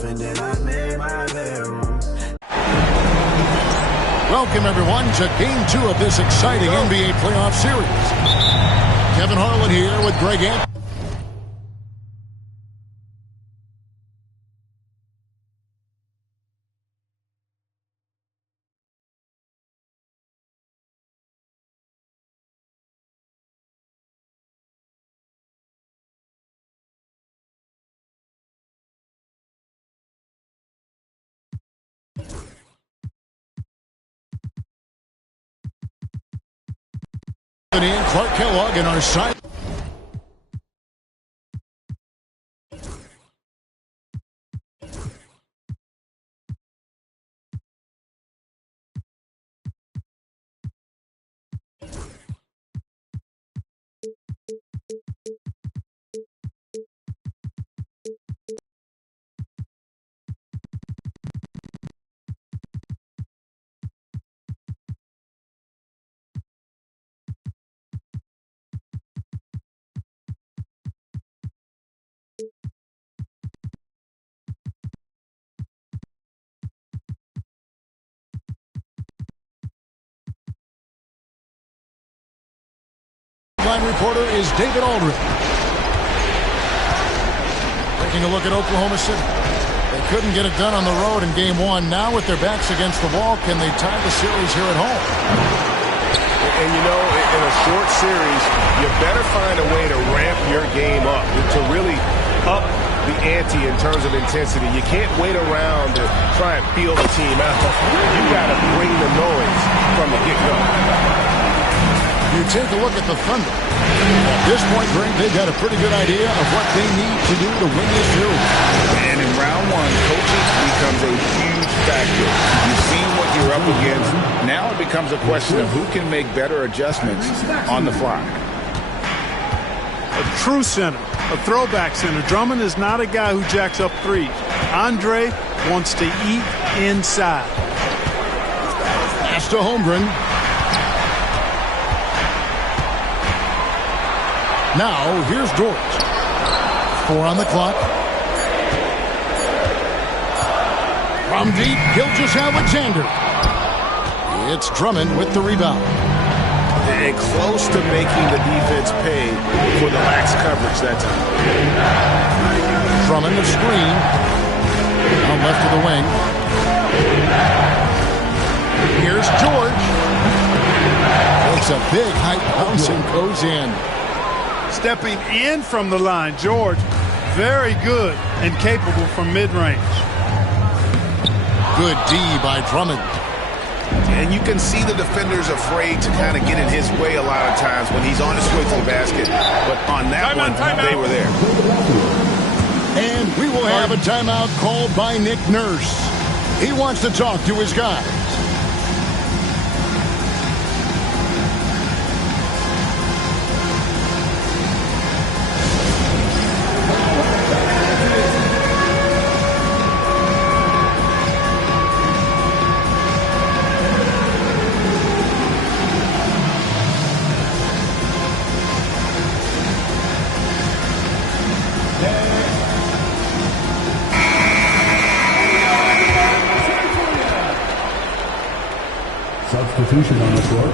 off and then I made my bedroom. Welcome, everyone, to Game 2 of this exciting NBA playoff series. Kevin Harlan here with Greg Anthony. And Clark Kellogg in our side. Line reporter is David Aldridge. Taking a look at Oklahoma City. They couldn't get it done on the road in Game 1. Now with their backs against the wall, can they tie the series here at home? And you know, in a short series, you better find a way to ramp your game up, to really up the ante in terms of intensity. You can't wait around to try and feel the team out. You got to bring the noise from the get-go. You take a look at the Thunder. At this point, Greg, they've got a pretty good idea of what they need to do to win this series. And in round one, coaching becomes a huge factor. You've seen what you're up against. Now it becomes a question of who can make better adjustments on the fly. A true center, a throwback center. Drummond is not a guy who jacks up threes. Andre wants to eat inside. Pass to Holmgren. Now, here's George. 4 on the clock. From deep, Gilgeous-Alexander. It's Drummond with the rebound. And close to making the defense pay for the lax coverage that time. Drummond, the screen. Now left of the wing. Here's George. It's a big height bounce and goes in. Stepping in from the line, George, very good and capable from mid-range. Good D by Drummond. And you can see the defenders afraid to kind of get in his way a lot of times when he's on his way to the basket. But on that one, they were there. And we will have a timeout called by Nick Nurse. He wants to talk to his guys. Substitution on the floor.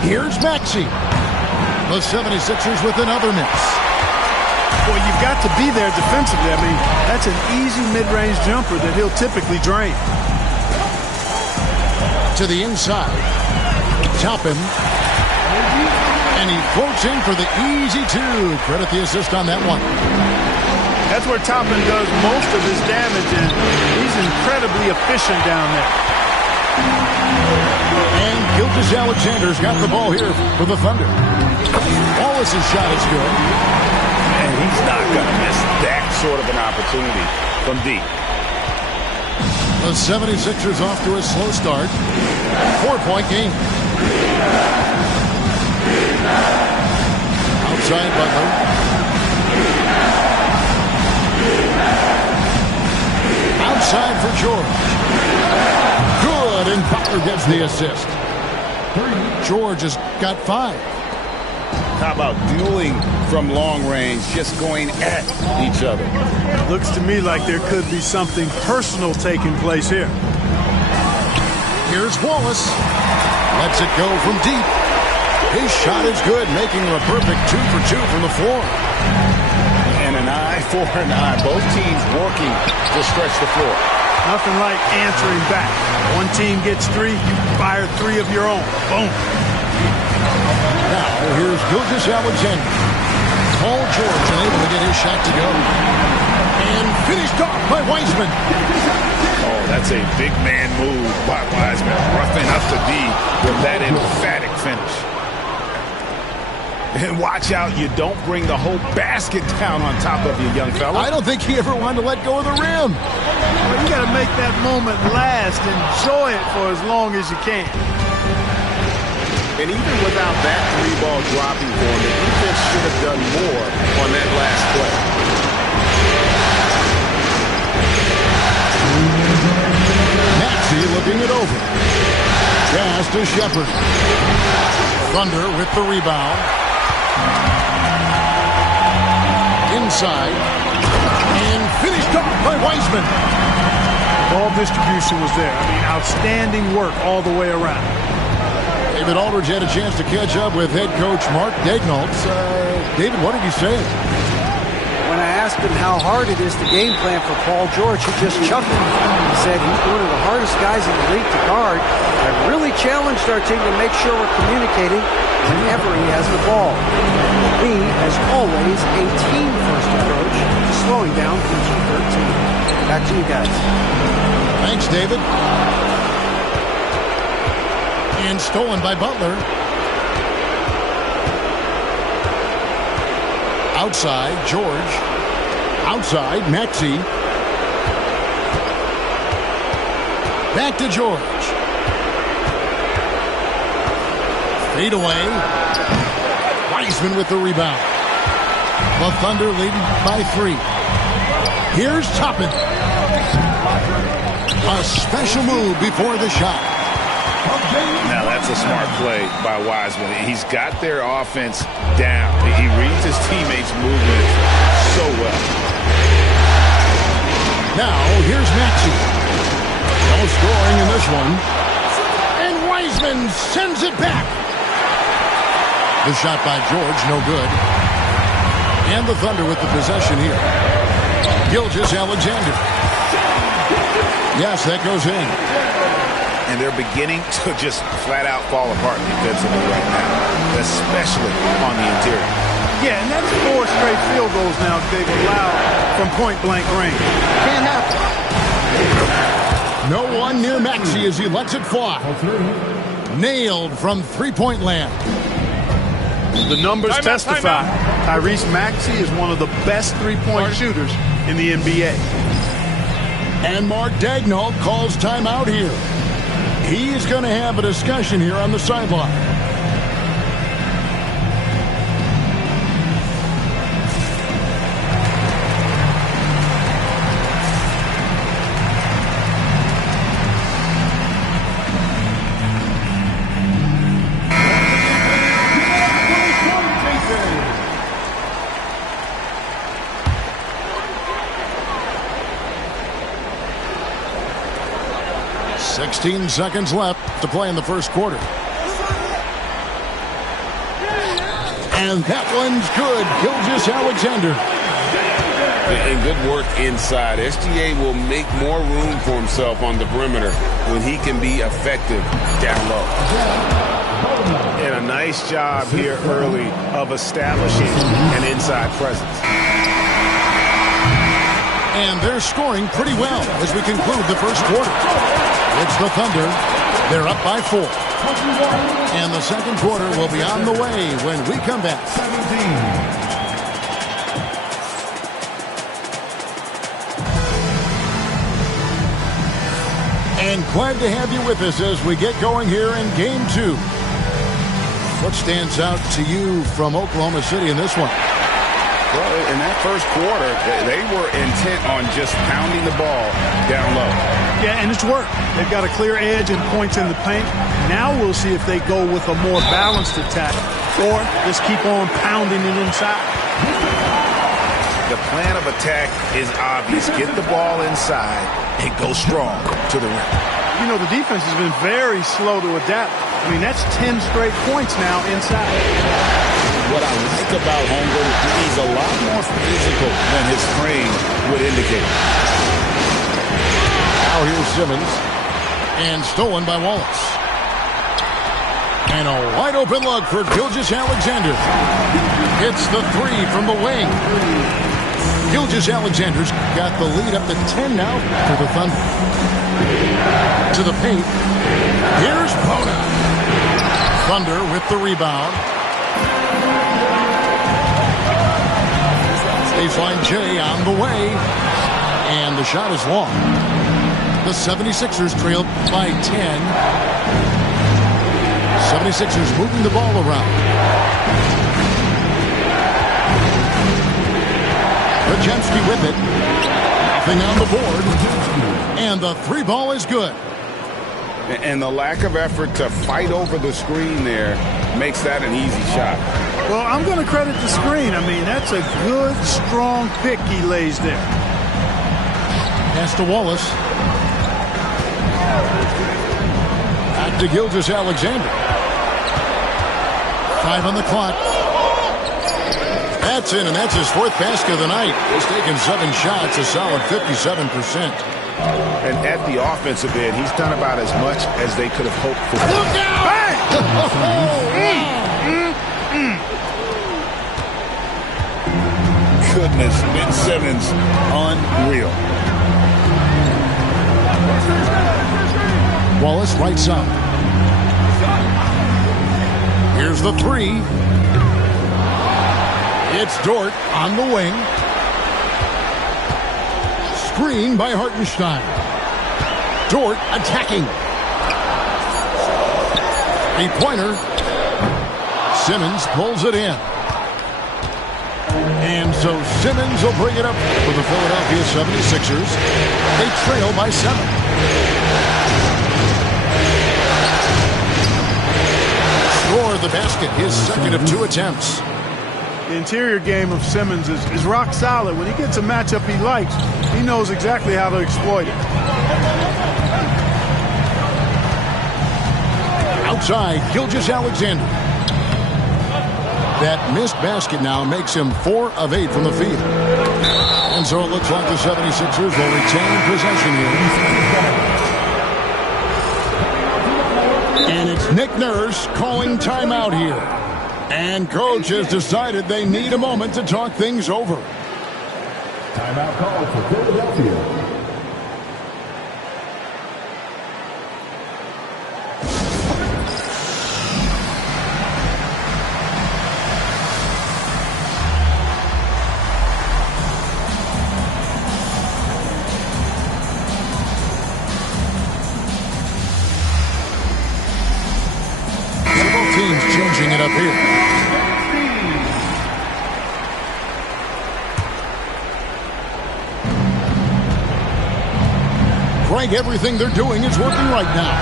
Here's Maxey. The 76ers with another miss. Well, you've got to be there defensively. I mean, that's an easy mid-range jumper that he'll typically drain. To the inside. Toppin. And he floats in for the easy 2. Credit the assist on that one. That's where Toppin does most of his damage, and he's incredibly efficient down there. And Gilgeous-Alexander's got the ball here for the Thunder. Wallace's shot is good. And he's not going to miss that sort of an opportunity from deep. The 76ers off to a slow start. 4-point game. Outside Butler. Outside for George. Good, and Butler gets the assist. George has got 5. How about dueling from long range, just going at each other? Looks to me like there could be something personal taking place here. Here's Wallace. Lets it go from deep. His shot is good, making him a perfect 2 for 2 from the floor. And an eye for an eye. Both teams working to stretch the floor. Nothing like answering back. One team gets 3, you fire 3 of your own. Boom. Now here's Gilgeous-Alexander. Paul George unable to get his shot to go. And finished off by Wiseman. Oh, that's a big man move by Wiseman. Roughing up the D with that emphatic finish. And watch out, you don't bring the whole basket down on top of you, young fella. I don't think he ever wanted to let go of the rim. Well, you got to make that moment last. Enjoy it for as long as you can. And even without that 3-ball dropping for him, the defense should have done more on that last play. Maxey looking it over. Pass to Shepard. Thunder with the rebound. Inside. And finished off by Wiseman. Ball distribution was there. I mean, outstanding work all the way around. David Aldridge had a chance to catch up with head coach Mark Daigneault. David, what did he say? When I asked him how hard it is to game plan for Paul George, he just chuckled. He said he's one of the hardest guys in the league to guard. I really challenged our team to make sure we're communicating whenever he has the ball. He, as always, a team-first approach to slowing down PG-13. Back to you guys. Thanks, David. And stolen by Butler. Outside, George. Outside, Maxey. Back to George. Fade away. Wiseman with the rebound. The Thunder leading by 3. Here's Toppin. A special move before the shot. Now that's a smart play by Wiseman. He's got their offense down. He reads his teammates' movements so well. Now here's Maxey. No scoring in this one. And Wiseman sends it back. The shot by George, no good. And the Thunder with the possession here. Gilgeous-Alexander. Yes, that goes in. And they're beginning to just flat out fall apart defensively right now, especially on the interior. Yeah, and that's 4 straight field goals now they've allowed from point-blank range. Can't happen. No one near Maxey as he lets it fly. Nailed from three-point land. The numbers testify. Tyrese Maxey is one of the best three-point shooters in the NBA. And Mark Daigneault calls timeout here. He's going to have a discussion here on the sideline. Sixteen seconds left to play in the first quarter. And that one's good. Gilgeous-Alexander. And good work inside. SGA will make more room for himself on the perimeter when he can be effective down low. And a nice job here early of establishing an inside presence. And they're scoring pretty well as we conclude the first quarter. It's the Thunder. They're up by 4. And the second quarter will be on the way when we come back. And glad to have you with us as we get going here in Game 2. What stands out to you from Oklahoma City in this one? Well, in that first quarter, they were intent on just pounding the ball down low. Yeah, and it's worked. They've got a clear edge and points in the paint. Now we'll see if they go with a more balanced attack or just keep on pounding it inside. The plan of attack is obvious. Get the ball inside and go strong to the rim. You know, the defense has been very slow to adapt. I mean, that's 10 straight points now inside. What I like about Holmgren, he's a lot more physical than his frame would indicate. Now here's Simmons. And stolen by Wallace. And a wide open look for Gilgeous-Alexander. It's the three from the wing. Gilgeous-Alexander's got the lead up to 10 now for the Thunder. To the paint. Here's Bona. Thunder with the rebound. Baseline J on the way. And the shot is long. The 76ers trailed by 10. 76ers moving the ball around. Podziemski with it. Nothing on the board. And the three ball is good. And the lack of effort to fight over the screen there makes that an easy shot. Well, I'm going to credit the screen. I mean, that's a good, strong pick he lays there. Pass to Wallace. Back to Gilgeous-Alexander. 5 on the clock. That's in, and that's his fourth basket of the night. He's taken 7 shots, a solid 57%. And at the offensive end, he's done about as much as they could have hoped for. Look out! Goodness, Ben Simmons, unreal. Wallace right side. Here's the three. It's Dort on the wing. Screen by Hartenstein. Dort attacking. 3-pointer. Simmons pulls it in. And so Simmons will bring it up for the Philadelphia 76ers. They trail by 7. Score the basket, his second of 2 attempts. The interior game of Simmons is rock solid. When he gets a matchup he likes, he knows exactly how to exploit it. Outside, Gilgeous-Alexander. That missed basket now makes him 4 of 8 from the field. And so it looks like the 76ers will retain possession here. And it's Nick Nurse calling timeout here. And coach has decided they need a moment to talk things over. Timeout call for Philadelphia. Both teams changing it up here. Greg, everything they're doing is working right now.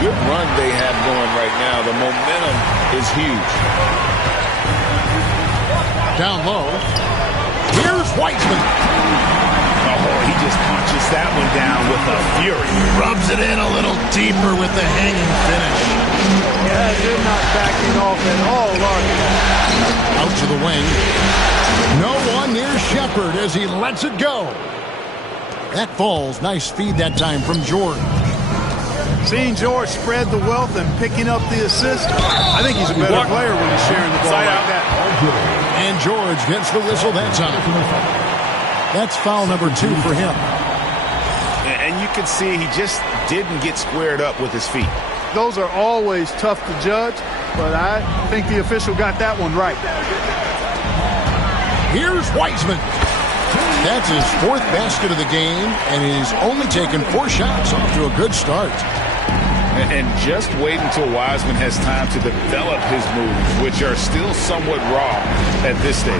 Good run they have going right now. The momentum is huge. Down low. Here's Wiseman. Oh, he just punches that one down with a fury. Rubs it in a little deeper with the hanging finish. Yeah, they're not backing off at all, are they? Out to the wing. No one near Shepard as he lets it go. That falls. Nice feed that time from George. Seeing George spread the wealth and picking up the assist, I think he's a better player when he's sharing the ball like that. And George gets the whistle that time. That's foul number 2 for him. And you can see he just didn't get squared up with his feet. Those are always tough to judge, but I think the official got that one right. Here's Wiseman. That's his 4th basket of the game, and he's only taken 4 shots off to a good start. And just wait until Wiseman has time to develop his moves, which are still somewhat raw at this stage.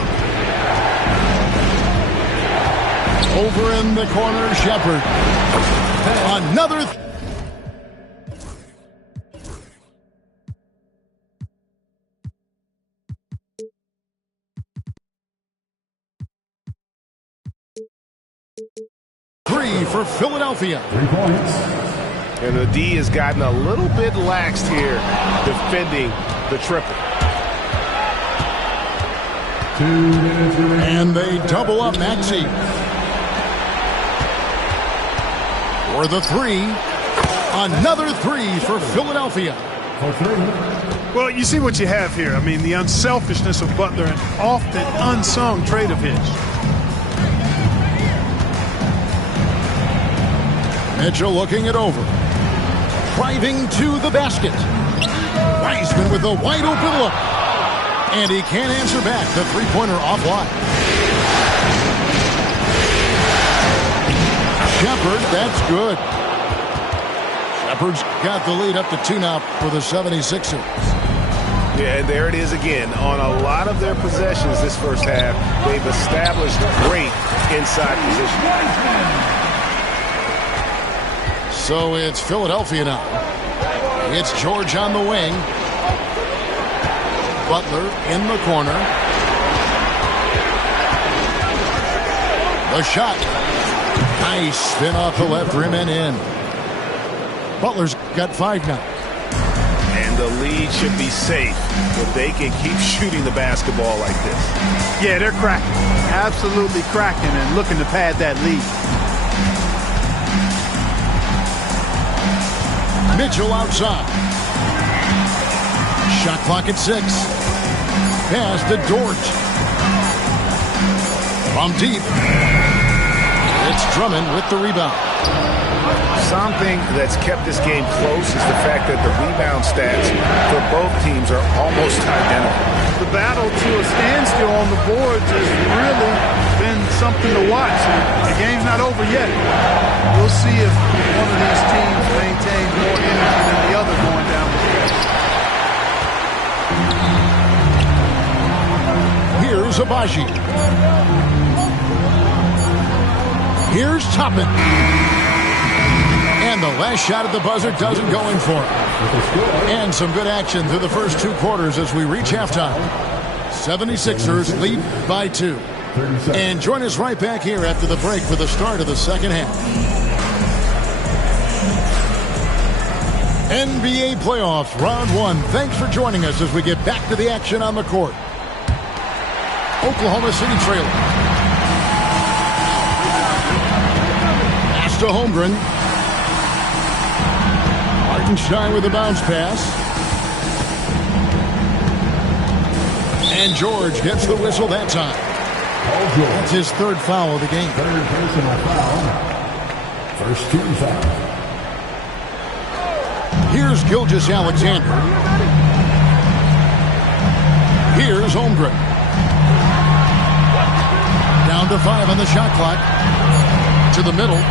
Over in the corner, Shepard. Another. Three for Philadelphia. 3 points. And the D has gotten a little bit laxed here defending the triple. 2 minutes remaining. And they double up Maxey. For the three. Another three for Philadelphia. For 3. Well, you see what you have here. I mean, the unselfishness of Butler, an often unsung trait of his. Mitchell looking it over. Driving to the basket. Wiseman with a wide open look. And he can't answer back. The three-pointer offline. Shepard, that's good. Shepard's got the lead up to 2 now for the 76ers. Yeah, and there it is again. On a lot of their possessions this first half, they've established great inside position. So it's Philadelphia now. It's George on the wing. Butler in the corner. The shot. Nice spin off the left rim and in. Butler's got 5 now. And the lead should be safe if they can keep shooting the basketball like this. Yeah, they're cracking. Absolutely cracking and looking to pad that lead. Mitchell outside. Shot clock at 6. Pass to Dort. From deep. It's Drummond with the rebound. Something that's kept this game close is the fact that the rebound stats for both teams are almost identical. The battle to a standstill on the boards has really been something to watch. The game's not over yet. We'll see if one of these teams maintains more energy than the other going down the stretch. Here's Abaji. Here's Toppin. And the last shot at the buzzer doesn't go in for him. And some good action through the first 2 quarters as we reach halftime. 76ers lead by 2. And join us right back here after the break for the start of the second half. NBA playoffs, round 1. Thanks for joining us as we get back to the action on the court. Oklahoma City trailing. Pass to Holmgren. Hartenstein with a bounce pass. And George gets the whistle that time. That's his 3rd foul of the game. 3rd personal foul. First team foul. Here's Gilgeous-Alexander. Here's Holmgren. Down to 5 on the shot clock. To the middle.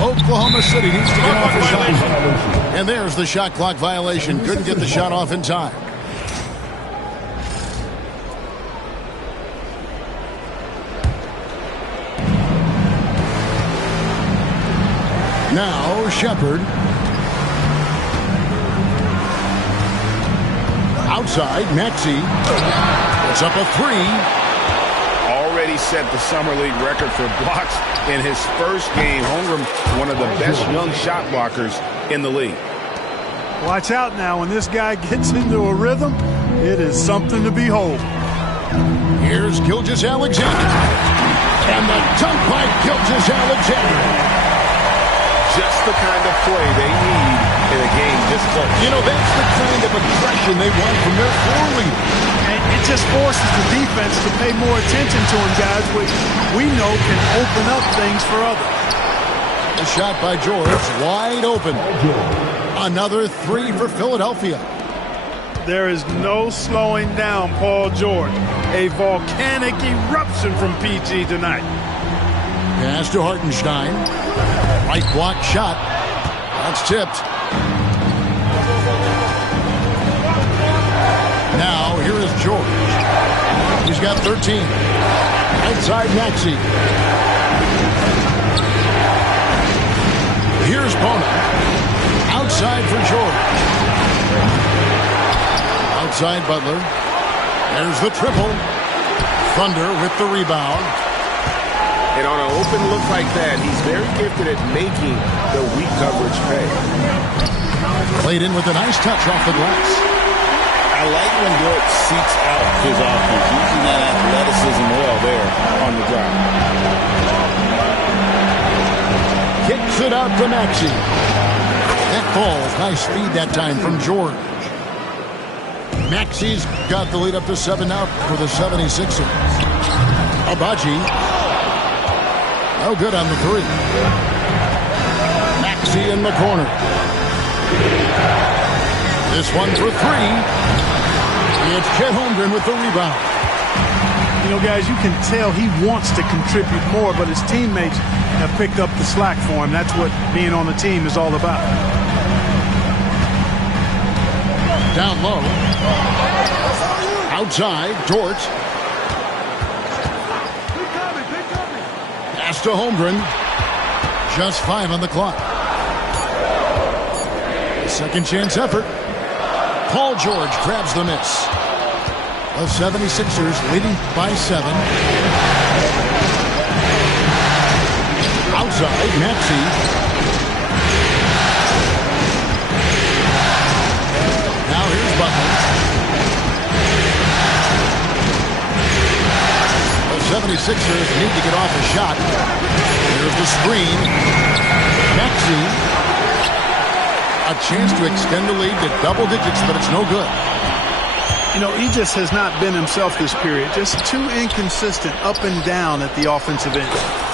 Oklahoma City needs to get off the shot clock. And there's the shot clock violation. Couldn't get the shot off in time. Now Shepard. Outside, Maxey. It's up a 3. Already set the Summer League record for blocks in his first game. Holmgren, one of the best young shot blockers in the league. Watch out now. When this guy gets into a rhythm, it is something to behold. Here's Gilgeous-Alexander. And the dunk by Gilgeous-Alexander. Just the kind of play they need in a game this close. You know, that's the kind of aggression they want from their floor leader. And it just forces the defense to pay more attention to him, guys, which we know can open up things for others. A shot by George, wide open. Another 3 for Philadelphia. There is no slowing down Paul George. A volcanic eruption from PG tonight. Pass to Hartenstein. Right block shot. That's tipped. Now, here is George. He's got 13. Outside Maxey. Here's Bona. Outside for George. Outside Butler. There's the triple. Thunder with the rebound. And on an open look like that, he's very gifted at making the weak coverage pay. Played in with a nice touch off the glass. I like when Dort seeks out his offense, using that athleticism well there on the drive. Kicks it out to Maxey. That falls. Nice feed that time from George. Maxey's got the lead up to 7 now for the 76ers. Abaji. No good on the three. Maxey in the corner. This one for three. It's Chet Holmgren with the rebound. You know, guys, you can tell he wants to contribute more, but his teammates have picked up the slack for him. That's what being on the team is all about. Down low. Outside, Dort. Pass to Holmgren. Just 5 on the clock. Second chance effort. Paul George grabs the miss. The 76ers leading by 7. Outside, Maxey. Now here's Butler. The 76ers need to get off a shot. Here's the screen. Maxey. A chance to extend the lead to double digits, but it's no good. You know, he just has not been himself this period. Just too inconsistent up and down at the offensive end.